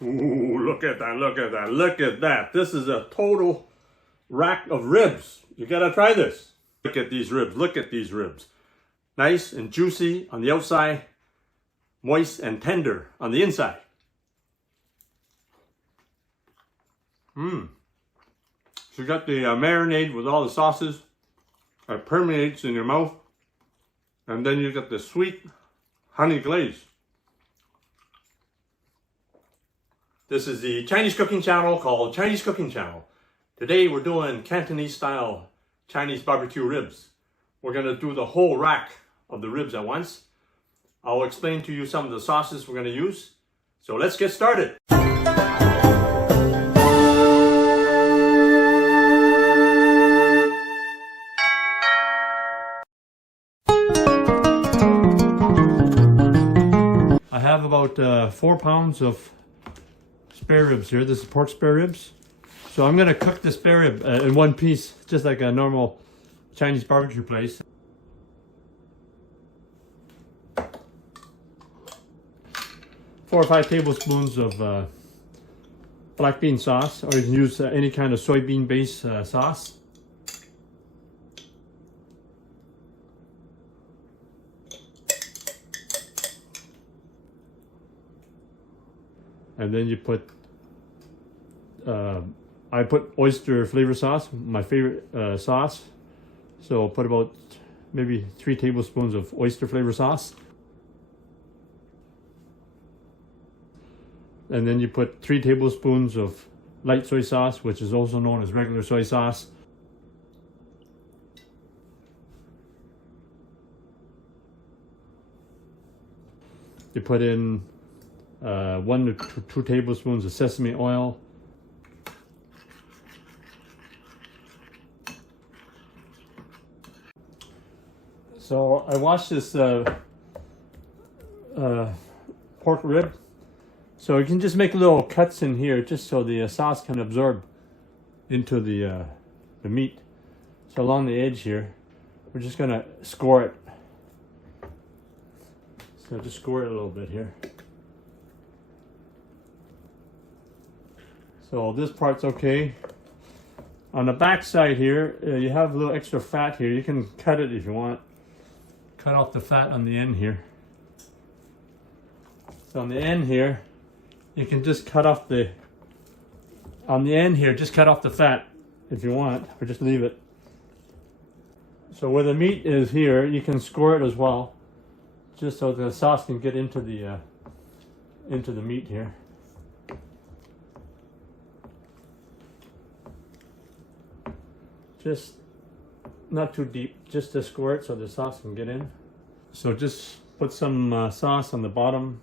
Ooh, look at that, look at that, look at that. This is a total rack of ribs. You gotta try this. Look at these ribs, look at these ribs. Nice and juicy on the outside, moist and tender on the inside. So you got the marinade with all the sauces. It permeates in your mouth. And then you got the sweet honey glaze. This is the Chinese cooking channel called Chinese Cooking Channel. Today we're doing Cantonese style Chinese barbecue ribs. We're gonna do the whole rack of the ribs at once. I'll explain to you some of the sauces we're gonna use. So let's get started. I have about 4 pounds of spare ribs here. This is pork spare ribs. So I'm gonna cook the spare rib in one piece, just like a normal Chinese barbecue place. Four or 5 tablespoons of black bean sauce, or you can use any kind of soybean based sauce. And then you put, I put oyster flavor sauce, my favorite sauce. So I'll put about maybe 3 tablespoons of oyster flavor sauce. And then you put 3 tablespoons of light soy sauce, which is also known as regular soy sauce. You put in 1 to 2 tablespoons of sesame oil. So I washed this pork rib. So you can just make little cuts in here just so the sauce can absorb into the meat. So along the edge here, we're just gonna score it. So just score it a little bit here. So this part's okay. On the back side here, you have a little extra fat here. You can cut it if you want. Cut off the fat on the end here. So on the end here, you can just cut off the, on the end here, just cut off the fat if you want, or just leave it. So where the meat is here, you can score it as well, just so the sauce can get into the meat here. Just not too deep, just to squirt so the sauce can get in. So just put some sauce on the bottom,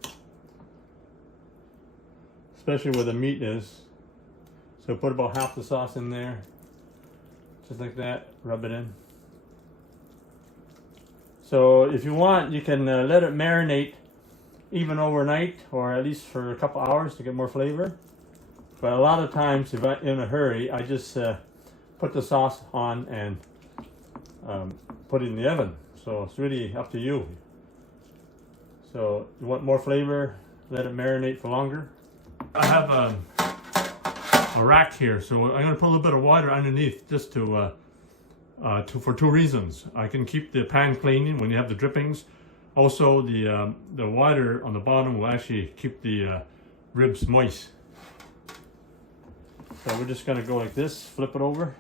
especially where the meat is. So put about half the sauce in there, just like that, rub it in. So if you want, you can let it marinate even overnight, or at least for a couple hours to get more flavor. But a lot of times, if I'm in a hurry, I just put the sauce on and put it in the oven. So it's really up to you. So you want more flavor, let it marinate for longer. I have a rack here, so I'm going to put a little bit of water underneath just for 2 reasons. I can keep the pan clean when you have the drippings. Also, the water on the bottom will actually keep the ribs moist. So we're just going to go like this, flip it over.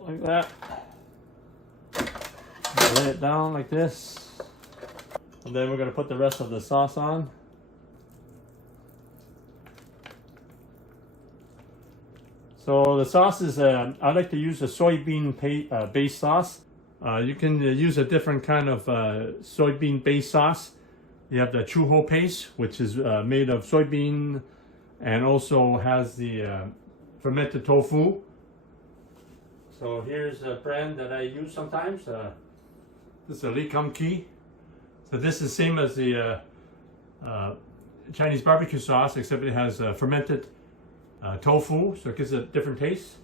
Like that. Lay it down like this. And then we're going to put the rest of the sauce on. So the sauce is, I like to use a soybean based sauce. You can use a different kind of soybean based sauce. You have the chuho paste, which is made of soybean and also has the fermented tofu. So here's a brand that I use sometimes. This is a Li Kum Ki. So this is same as the Chinese barbecue sauce, except it has fermented tofu, so it gives a different taste.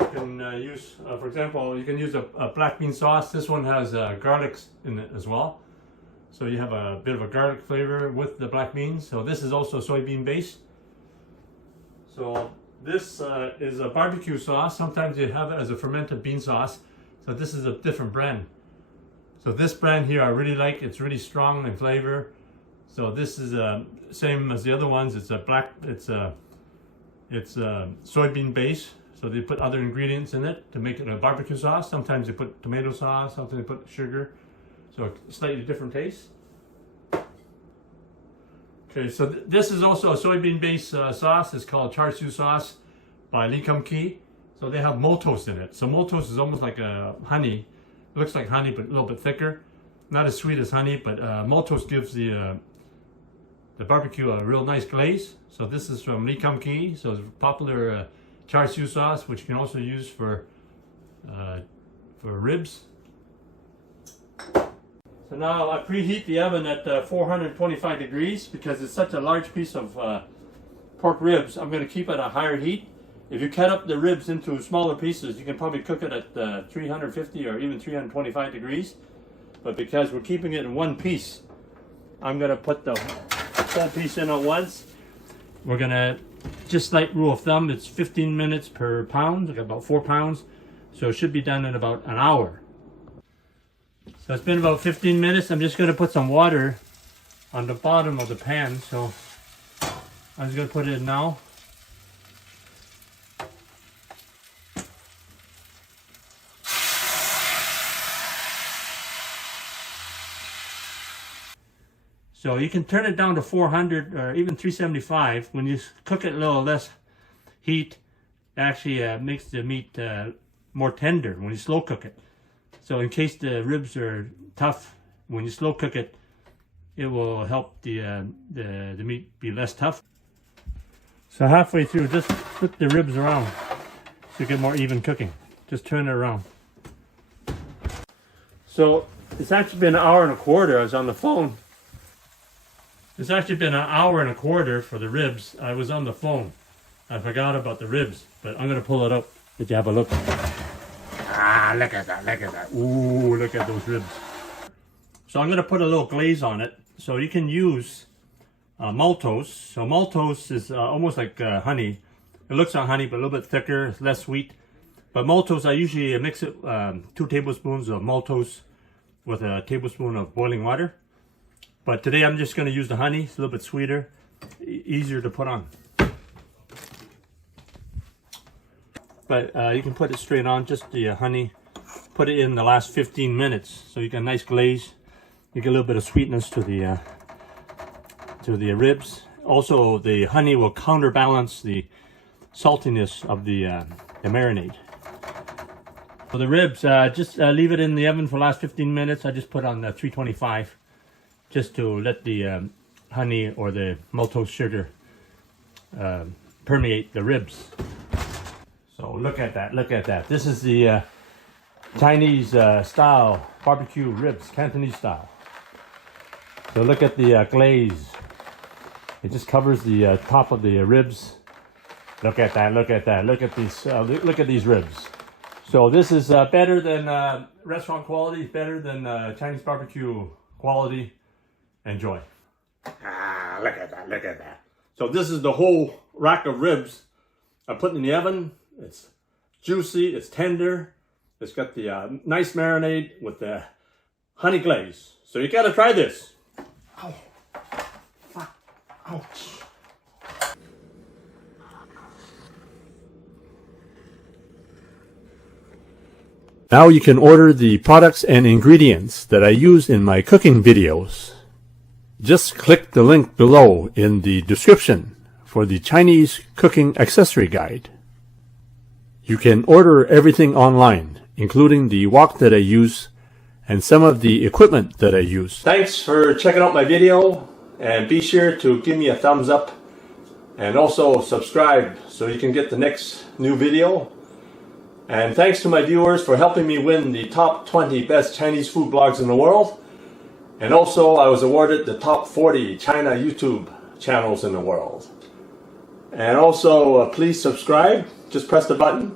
You can use, for example, you can use a black bean sauce. This one has garlic in it as well. So you have a bit of a garlic flavor with the black beans. So this is also soybean based. So this is a barbecue sauce. Sometimes you have it as a fermented bean sauce. So this is a different brand. So this brand here I really like. It's really strong in flavor. So this is same as the other ones. It's soybean base. So they put other ingredients in it to make it a barbecue sauce. Sometimes they put tomato sauce. Sometimes they put sugar. So slightly different taste. Okay, so this is also a soybean based sauce. It's called char siu sauce by Lee Kum Kee. So they have maltose in it. So maltose is almost like a honey. It looks like honey, but a little bit thicker. Not as sweet as honey, but maltose gives the barbecue a real nice glaze. So this is from Lee Kum Kee. So it's a popular char siu sauce, which you can also use for ribs. So now I preheat the oven at 425 degrees because it's such a large piece of pork ribs. I'm going to keep it at a higher heat. If you cut up the ribs into smaller pieces, you can probably cook it at 350 or even 325 degrees. But because we're keeping it in one piece, I'm going to put the whole piece in at once. We're going to, just like rule of thumb, it's 15 minutes per pound, like about 4 pounds. So it should be done in about an hour. So it's been about 15 minutes. I'm just going to put some water on the bottom of the pan. So I'm just going to put it in now. So you can turn it down to 400 or even 375. When you cook it a little less heat, it actually makes the meat more tender when you slow cook it. So in case the ribs are tough, when you slow cook it, it will help the meat be less tough. So halfway through, just flip the ribs around so you get more even cooking. Just turn it around. So it's actually been an hour and a quarter. I was on the phone. It's actually been an hour and a quarter for the ribs. I was on the phone. I forgot about the ribs, but I'm going to pull it up. Did you have a look? Ah, look at that, look at that. Ooh, look at those ribs. So I'm going to put a little glaze on it. So you can use maltose. So maltose is almost like honey. It looks like honey, but a little bit thicker, it's less sweet. But maltose, I usually mix it 2 tablespoons of maltose with a tablespoon of boiling water. But today I'm just going to use the honey. It's a little bit sweeter, easier to put on. But you can put it straight on, just the honey. Put it in the last 15 minutes, so you get a nice glaze. You get a little bit of sweetness to the ribs. Also, the honey will counterbalance the saltiness of the marinade. For the ribs, just leave it in the oven for the last 15 minutes. I just put on 325. Just to let the honey or the maltose sugar permeate the ribs. So look at that, look at that. This is the Chinese style barbecue ribs, Cantonese style. So look at the glaze. It just covers the top of the ribs. Look at that, look at that, look at these ribs. So this is better than restaurant quality, better than Chinese barbecue quality. Enjoy. Ah, look at that, look at that. So this is the whole rack of ribs I put in the oven. It's juicy, it's tender. It's got the nice marinade with the honey glaze. So you gotta try this. Ow. Fuck. Ouch. Now you can order the products and ingredients that I use in my cooking videos. Just click the link below in the description for the Chinese cooking accessory guide. You can order everything online, including the wok that I use and some of the equipment that I use. Thanks for checking out my video, and be sure to give me a thumbs up and also subscribe so you can get the next new video. And thanks to my viewers for helping me win the top 20 best Chinese food blogs in the world. And also, I was awarded the top 40 China YouTube channels in the world. And also, please subscribe. Just press the button.